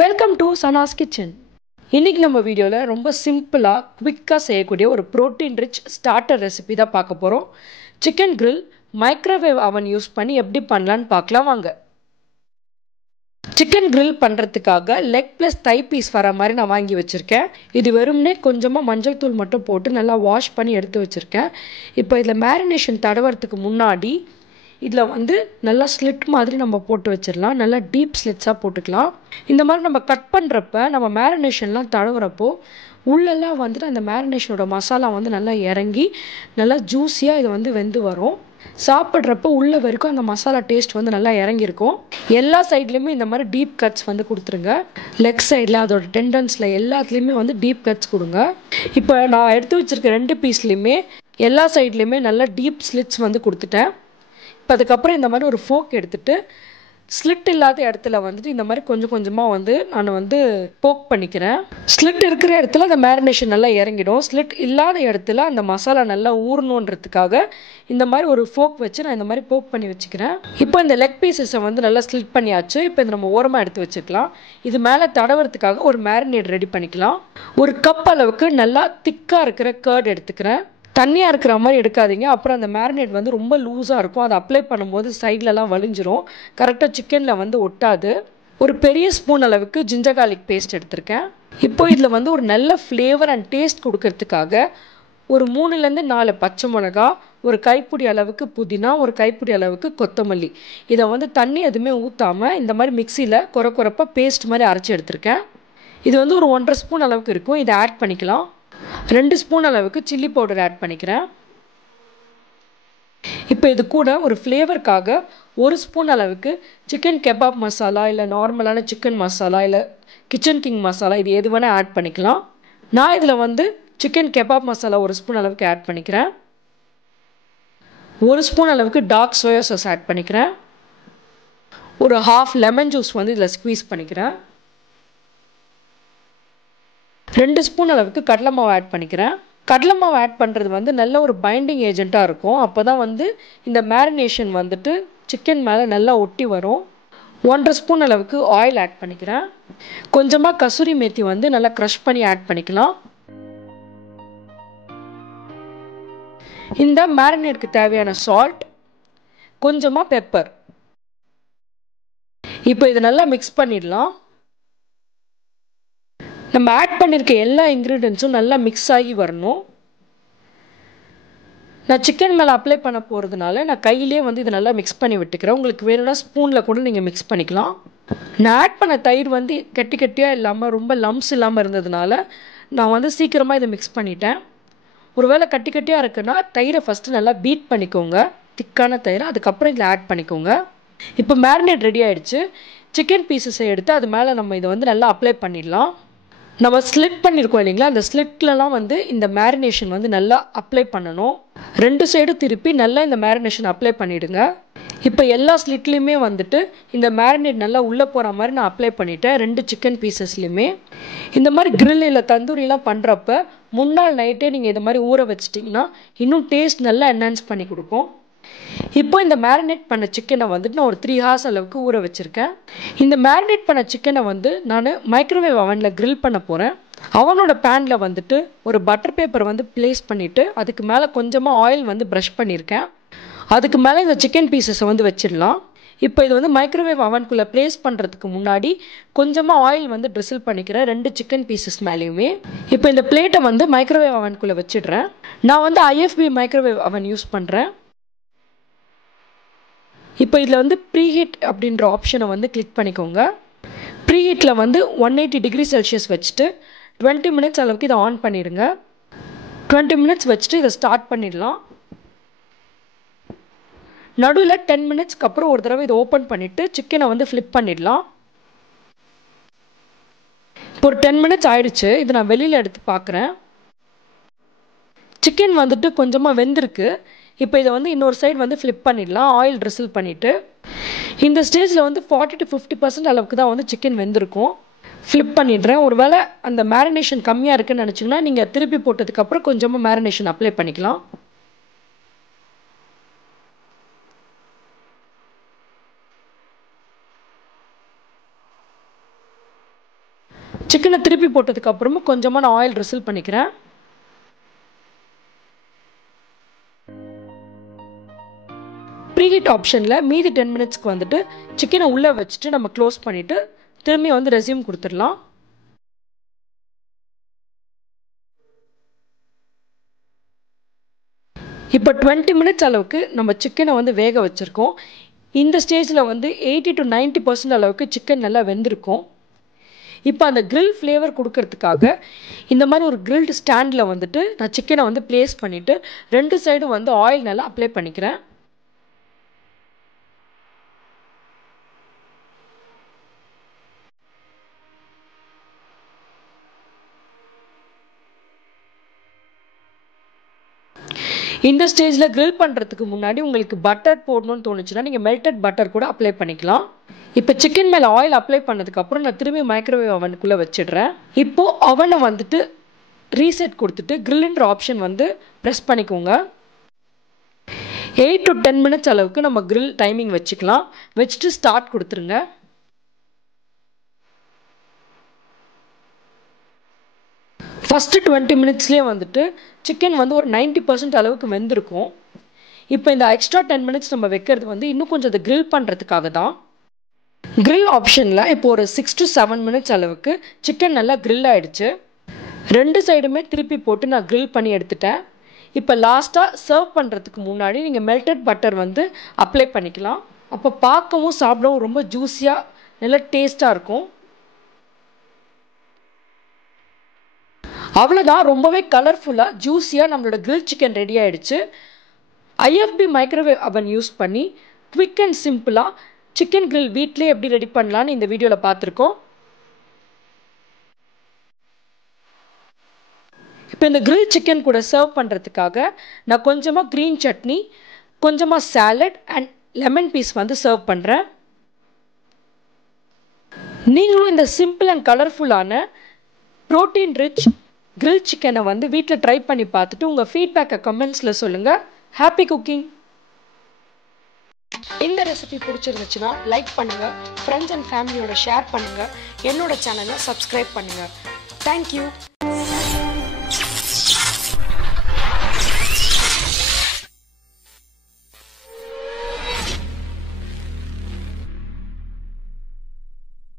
Welcome to Sana's kitchen. இன்றைக்கி நம்ம வீடியோவில் ரொம்ப சிம்பிளாக குவிக்காக செய்யக்கூடிய ஒரு ப்ரோட்டீன் ரிச் ஸ்டார்டர் ரெசிபி தான் பார்க்க போகிறோம். சிக்கன் கிரில் மைக்ரோவேவ் அவன் யூஸ் பண்ணி எப்படி பண்ணலான்னு பார்க்கலாம் வாங்க. சிக்கன் கிரில் பண்ணுறதுக்காக லெக் ப்ளஸ் தை பீஸ் வர மாதிரி நான் வாங்கி வச்சுருக்கேன். இது வெறும்னே கொஞ்சமாக மஞ்சள் தூள் மட்டும் போட்டு நல்லா வாஷ் பண்ணி எடுத்து வச்சுருக்கேன். இப்போ இதில் மேரினேஷன் தடவுறதுக்கு முன்னாடி இதில் நல்லா ஸ்லிட் மாதிரி நம்ம போட்டு வச்சிடலாம். நல்லா டீப் ஸ்லிட்ஸாக போட்டுக்கலாம். இந்த மாதிரி நம்ம கட் பண்ணுறப்ப நம்ம மேரினேஷன்லாம் தடவுறப்போ உள்ளெல்லாம் அந்த மேரினேஷனோட மசாலா நல்லா இறங்கி நல்லா ஜூஸியாக இது வெந்து வரும். சாப்பிட்றப்போ உள்ள வரைக்கும் அந்த மசாலா டேஸ்ட் நல்லா இறங்கியிருக்கும். எல்லா சைட்லேயுமே இந்த மாதிரி டீப் கட்ஸ் கொடுத்துருங்க. லெக் சைடில் அதோட டெண்டன்ஸில் எல்லாத்துலேயுமே டீப் கட்ஸ் கொடுங்க. இப்போ நான் எடுத்து வச்சுருக்க 2 பீஸ்லேயுமே எல்லா சைட்லேயுமே நல்லா டீப் ஸ்லிட்ஸ் கொடுத்துட்டேன். இப்போ அதுக்கப்புறம் இந்த மாதிரி ஒரு ஃபோக் எடுத்துகிட்டு ஸ்லிட் இல்லாத இடத்துல இந்த மாதிரி கொஞ்சம் கொஞ்சமாக நான் போக் பண்ணிக்கிறேன். ஸ்லிட் இருக்கிற இடத்துல அந்த மேரினேஷன் நல்லா இறங்கிடும். ஸ்லிட் இல்லாத இடத்துல அந்த மசாலா நல்லா ஊறணுன்றதுக்காக இந்த மாதிரி ஒரு ஃபோக் வச்சு நான் இந்த மாதிரி போக் பண்ணி வச்சுக்கிறேன். இப்போ இந்த லெக் பீசஸை நல்லா ஸ்லிட் பண்ணியாச்சு. இப்போ இந்த நம்ம ஓரமாக எடுத்து வச்சுக்கலாம். இது மேலே தடவுறதுக்காக ஒரு மேரினேட் ரெடி பண்ணிக்கலாம். ஒரு கப் அளவுக்கு நல்லா திக்காக இருக்கிற கர்ட் எடுத்துக்கிறேன். தண்ணியாக இருக்கிற மாதிரி எடுக்காதீங்க. அப்புறம் அந்த மேரினேட் ரொம்ப லூஸாக இருக்கும். அதை அப்ளை பண்ணும்போது சைட்லலாம் வலிஞ்சிரும். கரெக்டாக சிக்கனில் ஒட்டாது. ஒரு பெரிய ஸ்பூன் அளவுக்கு ஜிஞ்சர் கார்லிக் பேஸ்ட் எடுத்திருக்கேன். இப்போ இதில் ஒரு நல்ல ஃப்ளேவர் அண்ட் டேஸ்ட் கொடுக்கறதுக்காக ஒரு 3லேருந்து 4 பச்சை மிளகா, ஒரு கைப்பிடி அளவுக்கு புதினா, ஒரு கைப்பிடி அளவுக்கு கொத்தமல்லி, இதை தண்ணி எதுவுமே ஊற்றாமல் இந்த மாதிரி மிக்சியில் குறைப்பாக பேஸ்ட் மாதிரி அரைச்சி எடுத்திருக்கேன். இது ஒரு 1½ ஸ்பூன் அளவுக்கு இருக்கும். இதை ஆட் பண்ணிக்கலாம். 2 ஸ்பூன் அளவுக்கு சில்லி பவுடர் ஆட் பண்ணிக்கிறேன். இப்போ இது கூட ஒரு ஃப்ளேவருக்காக 1 ஸ்பூன் அளவுக்கு சிக்கன் கெபாப் மசாலா, இல்லை நார்மலான சிக்கன் மசாலா, இல்லை கிச்சன் கிங் மசாலா, இது எது வேணால் ஆட் பண்ணிக்கலாம். நான் இதில் சிக்கன் கெபாப் மசாலா 1 ஸ்பூன் அளவுக்கு ஆட் பண்ணிக்கிறேன். 1 ஸ்பூன் அளவுக்கு டார்க் சோயா சாஸ் ஆட் பண்ணிக்கிறேன். ஒரு 1/2 லெமன் ஜூஸ் இதில் ஸ்க்வீஸ் பண்ணிக்கிறேன். 2 ஸ்பூன் அளவுக்கு கடலை மாவு ஆட் பண்ணிக்கிறேன். கடலை மாவு ஆட் பண்ணுறது நல்ல ஒரு பைண்டிங் ஏஜெண்ட்டாக இருக்கும். அப்போ தான் இந்த மேரினேஷன் சிக்கன் மேலே நல்லா ஒட்டி வரும். 1½ ஸ்பூன் அளவுக்கு ஆயில் ஆட் பண்ணிக்கிறேன். கொஞ்சமாக கசூரி மேத்தி நல்லா க்ரஷ் பண்ணி ஆட் பண்ணிக்கலாம். இந்த மேரினேட்க்கு தேவையான சால்ட், கொஞ்சமாக பெப்பர். இப்போ இதை நல்லா மிக்ஸ் பண்ணிடலாம். நம்ம ஆட் பண்ணியிருக்க எல்லா இன்க்ரீடியன்ட்ஸும் நல்லா மிக்ஸ் ஆகி வரணும். நான் சிக்கன் மேலே அப்ளை பண்ண போகிறதுனால நான் கையிலே இதை நல்லா மிக்ஸ் பண்ணி விட்டுக்கிறேன். உங்களுக்கு வேணும்னா ஸ்பூனில் கூட நீங்கள் மிக்ஸ் பண்ணிக்கலாம். நான் ஆட் பண்ண தயிர் கட்டி கட்டியாக இல்லாமல் ரொம்ப லம்ஸ் இல்லாமல் இருந்ததுனால நான் சீக்கிரமாக இதை மிக்ஸ் பண்ணிட்டேன். ஒருவேளை கட்டி கட்டியாக இருக்குன்னா தயிரை ஃபஸ்ட்டு நல்லா பீட் பண்ணிக்கோங்க, திக்கான தயிரை. அதுக்கப்புறம் இதில் ஆட் பண்ணிக்கோங்க. இப்போ மேரினேட் ரெடி ஆகிடுச்சு. சிக்கன் பீசஸை எடுத்து அது மேலே நம்ம இதை நல்லா அப்ளை பண்ணிடலாம். நம்ம ஸ்லிட் பண்ணியிருக்கோம் இல்லைங்களா, அந்த ஸ்லிட்லலாம் இந்த மேரினேஷன் நல்லா அப்ளை பண்ணணும். 2 சைடும் திருப்பி நல்லா இந்த மேரினேஷன் அப்ளை பண்ணிவிடுங்க. இப்போ எல்லா ஸ்லிட்லேயுமே இந்த மேரினேட் நல்லா உள்ளே போகிற மாதிரி நான் அப்ளை பண்ணிவிட்டேன். 2 சிக்கன் பீசஸ்லையுமே. இந்த மாதிரி கிரில் இல்லை தந்தூரிலாம் பண்ணுறப்ப முன்னாள் நைட்டே நீங்கள் இது மாதிரி ஊற வச்சிட்டிங்கன்னா இன்னும் டேஸ்ட் நல்லா என்ஹான்ஸ் பண்ணி கொடுக்கும். இப்போ இந்த மேரினேட் பண்ண சிக்கனை நான் ஒரு 3 ஹார்ஸ் அளவுக்கு ஊற வச்சுருக்கேன். இந்த மேரினேட் பண்ண சிக்கனை நான் மைக்ரோவேவ் அவனில் கிரில் பண்ண போகிறேன். அவனோட பேனில் ஒரு பட்டர் பேப்பர் ப்ளேஸ் பண்ணிவிட்டு அதுக்கு மேலே கொஞ்சமாக ஆயில் ப்ரஷ் பண்ணியிருக்கேன். அதுக்கு மேலே இந்த சிக்கன் பீசஸை வச்சிடலாம். இப்போ இது மைக்ரோவேவ் அவனுக்குள்ளே ப்ளேஸ் பண்ணுறதுக்கு முன்னாடி கொஞ்சமாக ஆயில் ட்ரிசில் பண்ணிக்கிறேன் 2 சிக்கன் பீசஸ் மேலேயுமே. இப்போ இந்த பிளேட்டை மைக்ரோவேவ் அவனுக்குள்ளே வச்சிடுறேன். நான் IFB மைக்ரோவேவ் அவன் யூஸ் பண்ணுறேன். இப்போ இதில் ப்ரீஹீட் அப்படின்ற ஆப்ஷனை கிளிக் பண்ணிக்கோங்க. ப்ரீஹீட்டில் 180 டிகிரி செல்சியஸ் வச்சுட்டு 20 மினிட்ஸ் அளவுக்கு இதை ஆன் பண்ணிடுங்க. 20 மினிட்ஸ் வச்சுட்டு இதை ஸ்டார்ட் பண்ணிடலாம். நடுவில் 10 மினிட்ஸ்க்கு அப்புறம் ஒரு தடவை இதை ஓப்பன் பண்ணிவிட்டு சிக்கனை ஃப்ளிப் பண்ணிடலாம். இப்போ ஒரு 10 மினிட்ஸ் ஆயிடுச்சு. இதை நான் வெளியில் எடுத்து பார்க்குறேன். சிக்கன் கொஞ்சமாக வெந்திருக்கு. இப்போ இதை இன்னொரு சைடு ஃப்ளிப் பண்ணிடலாம், ஆயில் ட்ரிசில் பண்ணிவிட்டு. இந்த ஸ்டேஜில் 40 to 50% அளவுக்கு தான் சிக்கன் வெந்திருக்கும். ஃப்ளிப் பண்ணிடுறேன். ஒரு வேளை அந்த மேரினேஷன் கம்மியாக இருக்குன்னு நினச்சிங்கன்னா நீங்கள் திருப்பி போட்டதுக்கப்புறம் கொஞ்சமாக மேரினேஷன் அப்ளை பண்ணிக்கலாம். சிக்கனை திருப்பி போட்டதுக்கு அப்புறமா கொஞ்சமாக நான் ஆயில் ரிசில் பண்ணிக்கிறேன். ப்ரீஹீட் ஆப்ஷனில் மீதி 10 மினிட்ஸ்க்கு வந்துட்டு சிக்கனை உள்ளே வச்சுட்டு நம்ம க்ளோஸ் பண்ணிவிட்டு திரும்பி வந்து ரெஸ்யூம் கொடுத்துடலாம். இப்போ 20 மினிட்ஸ் அளவுக்கு நம்ம சிக்கனை வந்து வேக வச்சுருக்கோம். இந்த ஸ்டேஜில் வந்து 80 to 90% அளவுக்கு சிக்கன் நல்லா வெந்திருக்கும். இப்போ அந்த கிரில் ஃப்ளேவர் கொடுக்கறதுக்காக இந்த மாதிரி ஒரு கிரில்டு ஸ்டாண்டில் வந்துட்டு நான் சிக்கனை வந்து ப்ளேஸ் பண்ணிவிட்டு 2 சைடும் வந்து ஆயில் நல்லா அப்ளை பண்ணிக்கிறேன். இந்த ஸ்டேஜில் கிரில் பண்ணுறதுக்கு முன்னாடி உங்களுக்கு பட்டர் போடணும்னு தோணுச்சுன்னா நீங்கள் மெல்டட் பட்டர் கூட அப்ளை பண்ணிக்கலாம். இப்போ சிக்கன் மேலே ஆயில் அப்ளை பண்ணதுக்கப்புறம் நான் திரும்பி மைக்ரோவேவ் அவனுக்குள்ளே வச்சிடுறேன். இப்போது அவனை வந்துட்டு ரீசெட் கொடுத்துட்டு கிரில்ன்ற ஆப்ஷன் வந்து ப்ரெஸ் பண்ணிக்கோங்க. 8 to 10 மினிட்ஸ் அளவுக்கு நம்ம கிரில் டைமிங் வச்சுக்கலாம். வச்சுட்டு ஸ்டார்ட் கொடுத்துருங்க. ஃபஸ்ட்டு 20 மினிட்ஸ்லேயே வந்துட்டு சிக்கன் வந்து ஒரு 90% அளவுக்கு வெந்திருக்கும். இப்போ இந்த எக்ஸ்ட்ரா 10 மினிட்ஸ் நம்ம வைக்கிறது வந்து இன்னும் கொஞ்சம் அதை கிரில் பண்ணுறதுக்காக தான். கிரில் ஆப்ஷனில் இப்போ ஒரு 6 to 7 மினிட்ஸ் அளவுக்கு சிக்கன் நல்லா கிரில் ஆகிடுச்சு. 2 சைடுமே திருப்பி போட்டு நான் கிரில் பண்ணி எடுத்துட்டேன். இப்போ லாஸ்ட்டாக சர்வ் பண்ணுறதுக்கு முன்னாடி நீங்கள் மெல்டட் பட்டர் வந்து அப்ளை பண்ணிக்கலாம். அப்போ பார்க்கவும் சாப்பிடவும் ரொம்ப ஜூஸியாக நல்லா டேஸ்ட்டாக இருக்கும். அவ்வளோதான், ரொம்பவே கலர்ஃபுல்லாக ஜூஸியாக நம்மளோட கிரில் சிக்கன் ரெடி ஆகிடுச்சு. ஐஎஃப்பி மைக்ரோவேவ் அவன் யூஸ் பண்ணி குவிக் அண்ட் சிம்பிளாக சிக்கன் கிரில் வீட்டிலே எப்படி ரெடி பண்ணலான்னு இந்த வீடியோவில் பார்த்துருக்கோம். இப்போ இந்த கிரில் சிக்கன் கூட சர்வ் பண்ணுறதுக்காக நான் கொஞ்சமாக க்ரீன் சட்னி, கொஞ்சமாக சாலட் அண்ட் லெமன் பீஸ் வந்து சர்வ் பண்ணுறேன். நீங்களும் இந்த சிம்பிள் அண்ட் கலர்ஃபுல்லான ப்ரோட்டீன் ரிச் கிரில் சிக்கனை வந்து வீட்டில் ட்ரை பண்ணி பார்த்துட்டு உங்கள் ஃபீட்பேக்கை கமெண்ட்ஸில் சொல்லுங்கள். Happy cooking. இந்த ரெசிபி பிடிச்சிருந்துச்சுன்னா லைக் பண்ணுங்கள், ஃப்ரெண்ட்ஸ் அண்ட் ஃபேமிலியோட ஷேர் பண்ணுங்கள், என்னோட சேனலை சப்ஸ்கிரைப் பண்ணுங்கள். தேங்க்யூ.